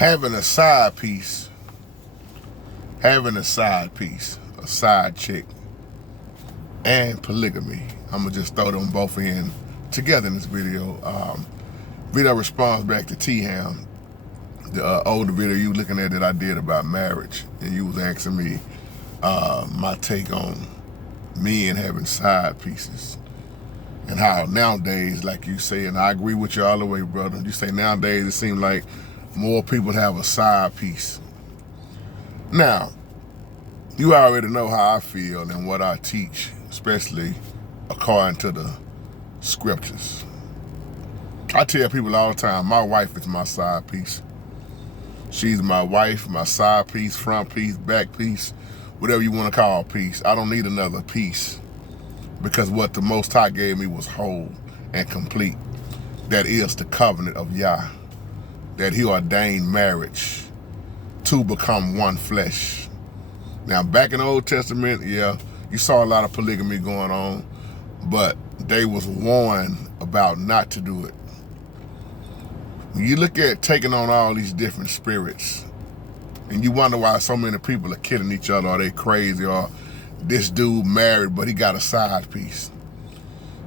having a side piece, a side chick, and polygamy. I'm gonna just throw them both in together in this video. Video response back to T-Ham, the older video you looking at that I did about marriage, and you was asking me my take on men having side pieces and how nowadays, like you say, and I agree with you all the way, brother. You say nowadays it seems like more people have a side piece. Now, you already know how I feel and what I teach, especially according to the scriptures. I tell people all the time, my wife is my side piece. She's my wife, my side piece, front piece, back piece, whatever you want to call piece. I don't need another piece, because what the Most High gave me was whole and complete. That is the covenant of Yah, that he ordained marriage to become one flesh. Now, back in the Old Testament, yeah, you saw a lot of polygamy going on, but they was warned about not to do it. When you look at taking on all these different spirits, and you wonder why so many people are killing each other, or they crazy, or this dude married, but he got a side piece.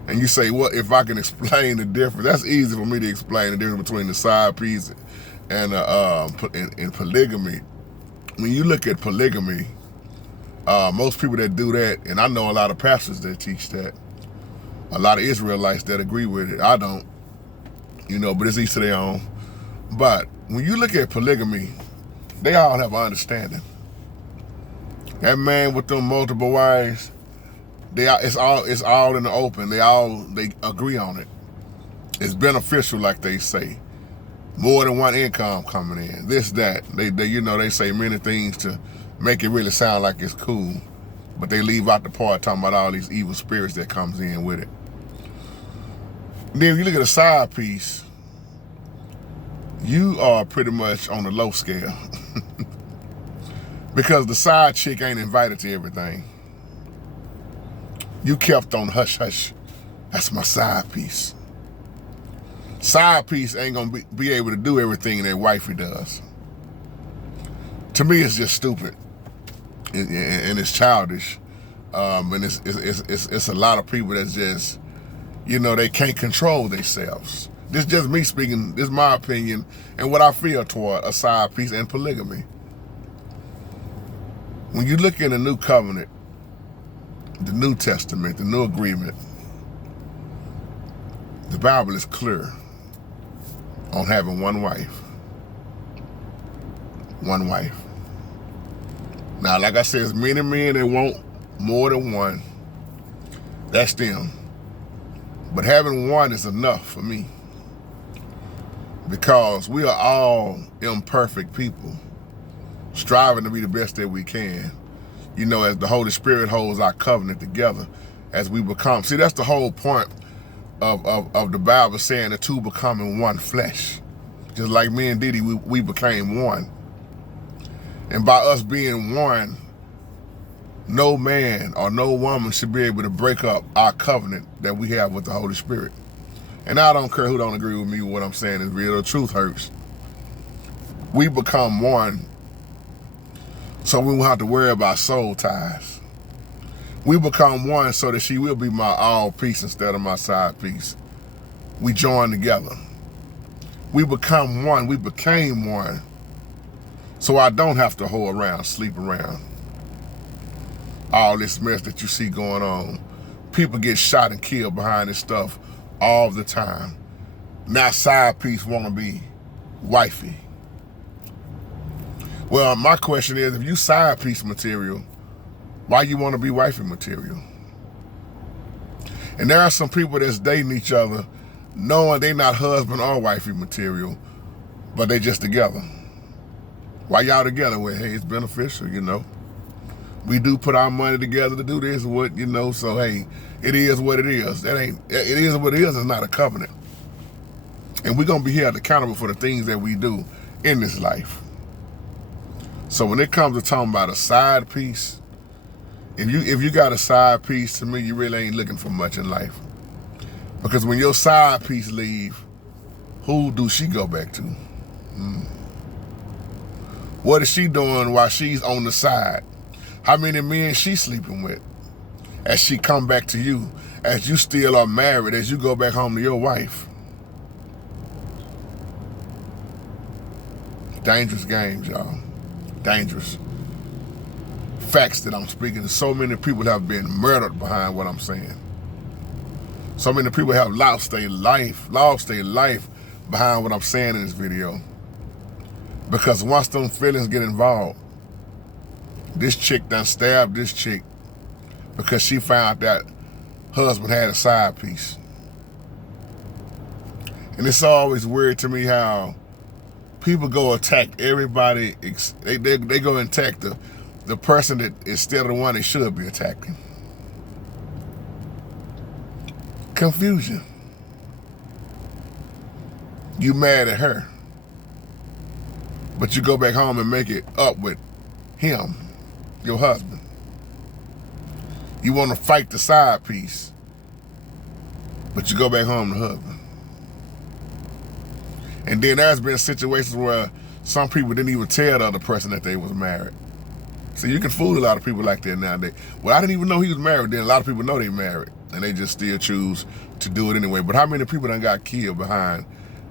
And you say, well, if I can explain the difference, that's easy for me to explain the difference between the side piece and polygamy. When you look at polygamy, most people that do that, and I know a lot of pastors that teach that, a lot of Israelites that agree with it. I don't, but it's each to their own. But when you look at polygamy, they all have an understanding. That man with them multiple wives, it's all in the open. They agree on it. It's beneficial, like they say. More than one income coming in. This, that. They say many things to make it really sound like it's cool, but they leave out the part talking about all these evil spirits that comes in with it. Then if you look at a side piece, you are pretty much on the low scale. Because the side chick ain't invited to everything. You kept on hush hush. That's my side piece. Side piece ain't gonna be able to do everything that wifey does. To me, it's just stupid, and it's childish, and it's a lot of people that's just, they can't control themselves. This is just me speaking. This is my opinion and what I feel toward a side piece and polygamy. When you look in the New Covenant, the New Testament, the New Agreement, the Bible is clear on having one wife. One wife. Now, like I said, there's many men that want more than one. That's them. But having one is enough for me, because we are all imperfect people, striving to be the best that we can, as the Holy Spirit holds our covenant together as we become. See, that's the whole point of the Bible saying the two becoming one flesh. Just like me and Diddy, we became one. And by us being one, no man or no woman should be able to break up our covenant that we have with the Holy Spirit. And I don't care who don't agree with me, what I'm saying is real. The truth hurts. We become one, so we won't have to worry about soul ties. We become one so that she will be my all piece instead of my side piece. We join together. We become one. We became one. So I don't have to hold around, sleep around. All this mess that you see going on. People get shot and killed behind this stuff all the time. Now side piece want to be wifey. Well, my question is, if you side piece material, why you want to be wifey material? And there are some people that's dating each other knowing they not husband or wifey material, but they just together. Why y'all together? Well, hey, it's beneficial, We do put our money together to do this, so hey, it is what it is. It is what it is. It's not a covenant. And we're gonna be held accountable for the things that we do in this life. So when it comes to talking about a side piece, if you got a side piece, to me, you really ain't looking for much in life. Because when your side piece leave, who do she go back to? What is she doing while she's on the side? How many men she sleeping with? As she come back to you, as you still are married, as you go back home to your wife. Dangerous games, y'all. Dangerous. Facts that I'm speaking. So many people have been murdered behind what I'm saying. So many people have lost their life behind what I'm saying in this video. Because once them feelings get involved, this chick done stabbed this chick because she found that husband had a side piece. And it's always weird to me how people go attack everybody. They go and attack the person that is still the one they should be attacking. Confusion. You mad at her, but you go back home and make it up with him, your husband. You want to fight the side piece, but you go back home to husband. And then there's been situations where some people didn't even tell the other person that they was married. So you can fool a lot of people like that nowadays. Well, I didn't even know he was married. Then a lot of people know they married, and they just still choose to do it anyway. But how many people done got killed behind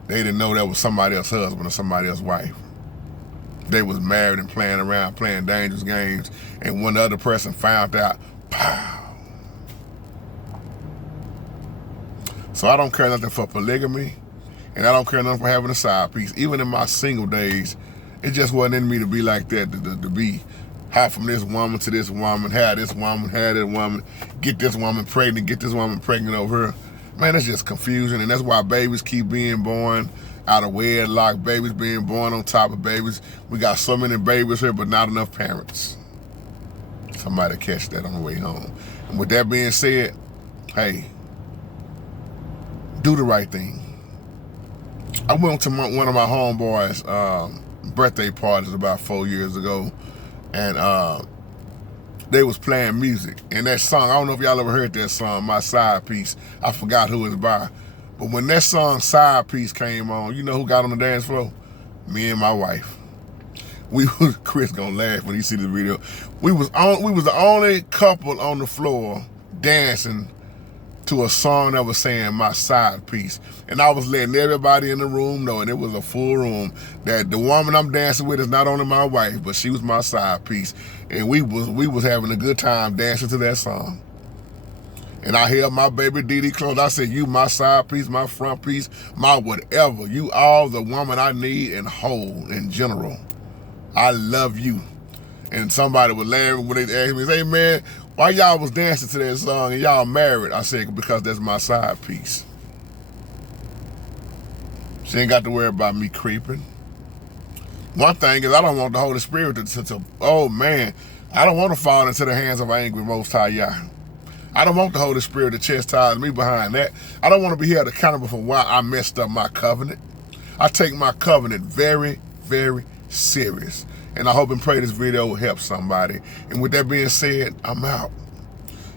they didn't know that was somebody else's husband or somebody else's wife? They was married and playing around, playing dangerous games, and when the other person found out, pow. So I don't care nothing for polygamy, and I don't care nothing for having a side piece. Even in my single days, it just wasn't in me to be like that, to be half from this woman to this woman, have this woman, have that woman, get this woman pregnant over here. Man, that's just confusion, and that's why babies keep being born out of wedlock, babies being born on top of babies. We got so many babies here, but not enough parents. Somebody catch that on the way home. And with that being said, hey, do the right thing. I went to one of my homeboys' birthday parties about 4 years ago, and they was playing music. And that song, I don't know if y'all ever heard that song, My Side Piece. I forgot who it's by. But when that song Side Piece came on, you know who got on the dance floor? Me and my wife. Chris gonna laugh when he see the video. We was the only couple on the floor dancing to a song that was saying My Side Piece. And I was letting everybody in the room know, and it was a full room, that the woman I'm dancing with is not only my wife, but she was my side piece. And we was having a good time dancing to that song. And I held my baby Dee close. I said, you my side piece, my front piece, my whatever. You all the woman I need and whole in general. I love you. And somebody was laughing when they asked me, hey man, why y'all was dancing to that song and y'all married? I said, because that's my side piece. She ain't got to worry about me creeping. One thing is I don't want the Holy Spirit to oh man, I don't want to fall into the hands of an angry Most High Yah. I don't want the Holy Spirit to chastise me behind that. I don't want to be held accountable for why I messed up my covenant. I take my covenant very, very serious. And I hope and pray this video will help somebody. And with that being said, I'm out.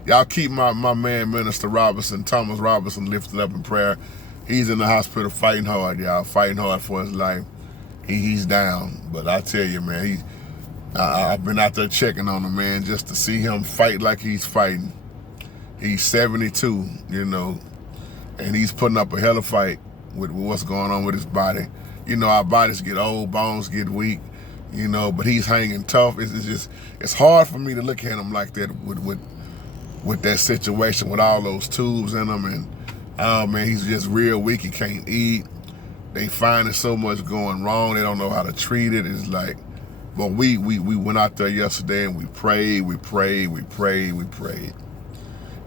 Y'all keep my man, Minister Robinson, Thomas Robinson, lifted up in prayer. He's in the hospital fighting hard, y'all. Fighting hard for his life. He's down. But I tell you, man, I've been out there checking on him, man, just to see him fight like he's fighting. He's 72, you know, and he's putting up a hell of a fight with what's going on with his body. You know, our bodies get old, bones get weak, you know, but he's hanging tough. It's hard for me to look at him like that with that situation, with all those tubes in him, and oh man, he's just real weak. He can't eat. They finding so much going wrong. They don't know how to treat it. It's like, but we went out there yesterday and we prayed.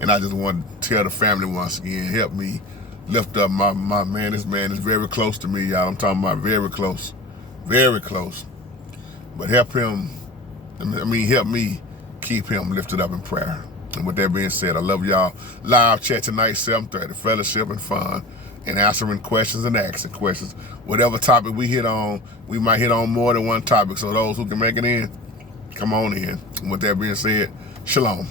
And I just want to tell the family once again, help me lift up my man. This man is very close to me, y'all. I'm talking about very close. Very close. But help him, help me keep him lifted up in prayer. And with that being said, I love y'all. Live chat tonight, 7:30, fellowship and fun, and answering questions and asking questions. Whatever topic we hit on, we might hit on more than one topic. So those who can make it in, come on in. And with that being said, shalom.